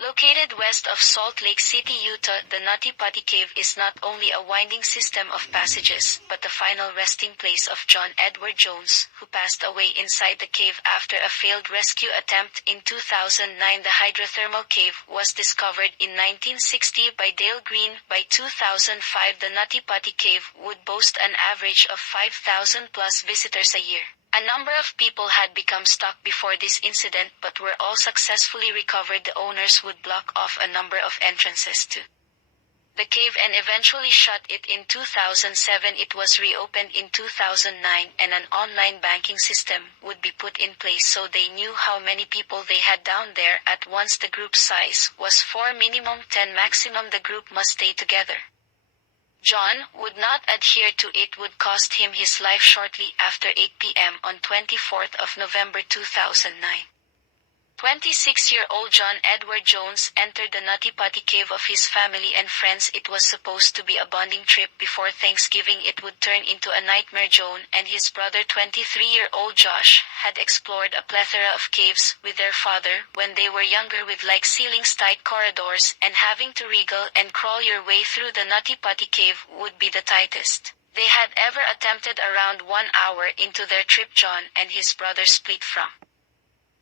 Located west of Salt Lake City, Utah, the Nutty Putty Cave is not only a winding system of passages, but the final resting place of John Edward Jones, who passed away inside the cave after a failed rescue attempt in 2009. The hydrothermal cave was discovered in 1960 by Dale Green. By 2005, the Nutty Putty Cave would boast an average of 5,000 plus visitors a year. A number of people had become stuck before this incident but were all successfully recovered. The owners would block off a number of entrances to the cave and eventually shut it in 2007. It was reopened in 2009 and an online banking system would be put in place so they knew how many people they had down there at once. The group size was 4, minimum 10, maximum. The group must stay together. John would not adhere to it would cost him his life shortly after 8 p.m. on 24th of November 2009. 26-year-old John Edward Jones entered the Nutty Putty Cave of his family and friends. It was supposed to be a bonding trip before Thanksgiving. It would turn into a nightmare. John and his brother 23-year-old Josh had explored a plethora of caves with their father when they were younger, with like ceilings, tight corridors, and having to wriggle and crawl your way through. The Nutty Putty Cave would be the tightest they had ever attempted. Around 1 hour into their trip, John and his brother split from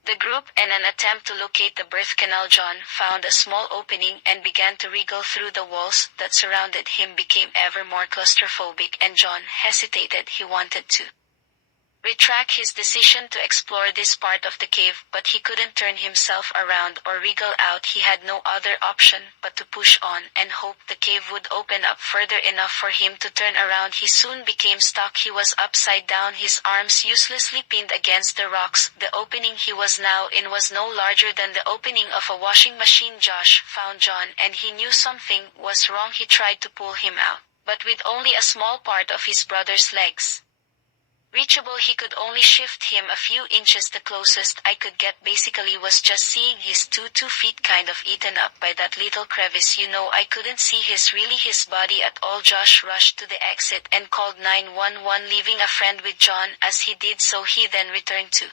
the group. In an attempt to locate the birth canal, John found a small opening and began to wriggle through. The walls that surrounded him became ever more claustrophobic and John hesitated. He wanted to retract his decision to explore this part of the cave, but he couldn't turn himself around or wriggle out. He had no other option but to push on and hope the cave would open up further enough for him to turn around. He soon became stuck. He was upside down, his arms uselessly pinned against the rocks. The opening he was now in was no larger than the opening of a washing machine. Josh found John and he knew something was wrong. He tried to pull him out, but with only a small part of his brother's legs reachable, he could only shift him a few inches. The closest I could get basically was just seeing his 2 feet kind of eaten up by that little crevice. I couldn't see his body at all. Josh rushed to the exit and called 911, leaving a friend with John. As he did so, he then returned to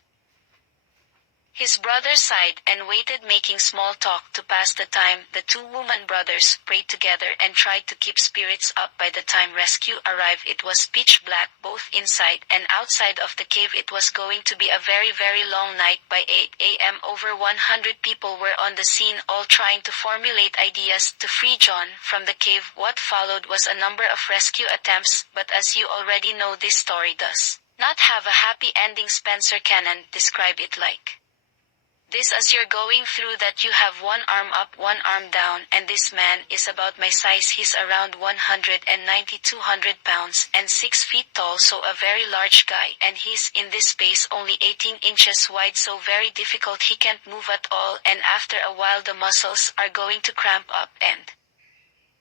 his brother's side and waited, making small talk to pass the time. The two woman brothers prayed together and tried to keep spirits up. By the time rescue arrived, it was pitch black both inside and outside of the cave. It was going to be a very, very long night. By 8 a.m. over 100 people were on the scene, all trying to formulate ideas to free John from the cave. What followed was a number of rescue attempts, but as you already know, this story does not have a happy ending. Spencer Cannon described it like this: as you're going through that, you have one arm up, one arm down, and this man is about my size. He's around 190, 200 pounds, and 6 feet tall, so a very large guy, and he's in this space only 18 inches wide, so very difficult. He can't move at all, and after a while the muscles are going to cramp up and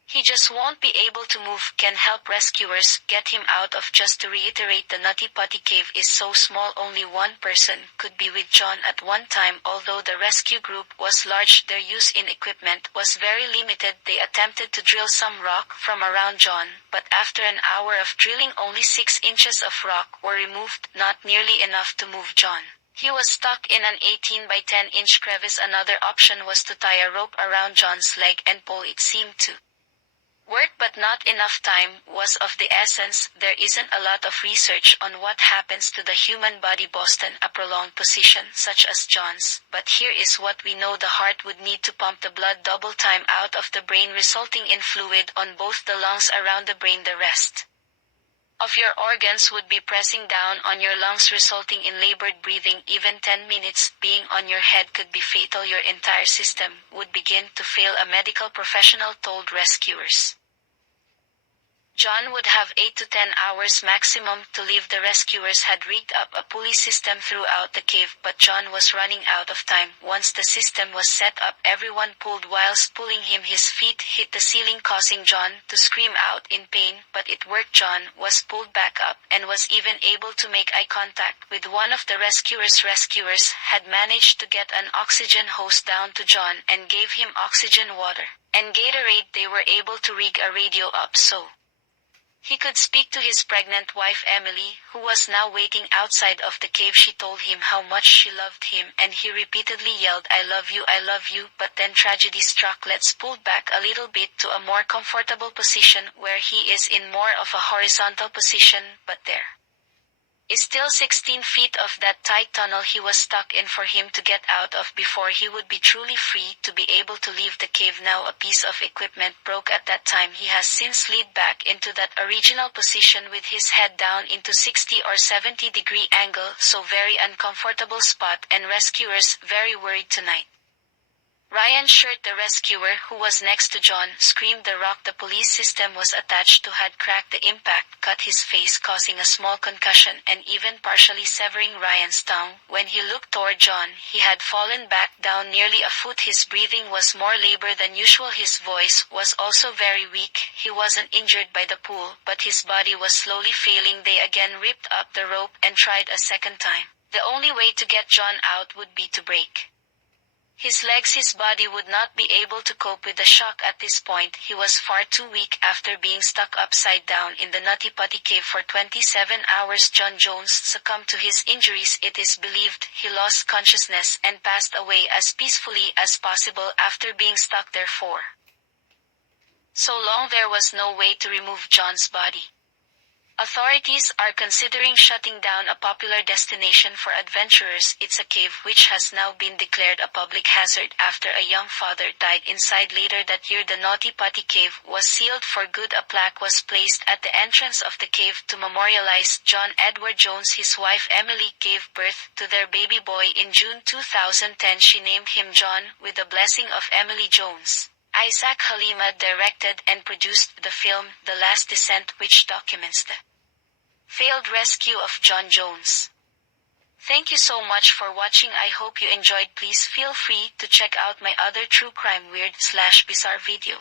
he just won't be able to move. Can help rescuers get him out of. Just to reiterate, the Nutty Putty Cave is so small only one person could be with John at one time. Although the rescue group was large, their use in equipment was very limited. They attempted to drill some rock from around John, but after an hour of drilling, only 6 inches of rock were removed, not nearly enough to move John. He was stuck in an 18 by 10 inch crevice. Another option was to tie a rope around John's leg and pull. It seemed to work, but not enough time was of the essence. There isn't a lot of research on what happens to the human body Boston a prolonged position such as John's, but here is what we know. The heart would need to pump the blood double time out of the brain, resulting in fluid on both the lungs around the brain. The rest of your organs would be pressing down on your lungs, resulting in labored breathing. Even 10 minutes being on your head could be fatal. Your entire system would begin to fail, a medical professional told rescuers. John would have 8 to 10 hours maximum to live. The rescuers had rigged up a pulley system throughout the cave, but John was running out of time. Once the system was set up, everyone pulled. Whilst pulling him, his feet hit the ceiling, causing John to scream out in pain, but it worked. John was pulled back up and was even able to make eye contact with one of the rescuers. Rescuers had managed to get an oxygen hose down to John and gave him oxygen, water, and Gatorade. They were able to rig a radio up so He could speak to his pregnant wife Emily, who was now waiting outside of the cave. She told him how much she loved him, and he repeatedly yelled, I love you, but then tragedy struck. Let's pull back a little bit to a more comfortable position where he is in more of a horizontal position, but there is still 16 feet of that tight tunnel he was stuck in for him to get out of before he would be truly free to be able to leave the cave. Now a piece of equipment broke at that time. He has since slid back into that original position with his head down into 60 or 70 degree angle, so very uncomfortable spot, and rescuers very worried tonight. Ryan Shirt, the rescuer, who was next to John, screamed. The rock the police system was attached to had cracked. The impact cut his face, causing a small concussion and even partially severing Ryan's tongue. When he looked toward John, he had fallen back down nearly a foot. His breathing was more labored than usual. His voice was also very weak. He wasn't injured by the pool, but his body was slowly failing. They again ripped up the rope and tried a second time. The only way to get John out would be to break his legs. His body would not be able to cope with the shock at this point. He was far too weak after being stuck upside down in the Nutty Putty cave for 27 hours. John Jones succumbed to his injuries. It is believed he lost consciousness and passed away as peacefully as possible after being stuck there for so long. There was no way to remove John's body. Authorities are considering shutting down a popular destination for adventurers. It's a cave which has now been declared a public hazard after a young father died inside. Later that year, the Nutty Putty cave was sealed for good. A plaque was placed at the entrance of the cave to memorialize John Edward Jones. His wife Emily gave birth to their baby boy in June 2010. She named him John with the blessing of Emily Jones. Isaac Halima directed and produced the film The Last Descent, which documents the failed rescue of John Jones. Thank you so much for watching. I hope you enjoyed. Please feel free to check out my other true crime weird/bizarre video.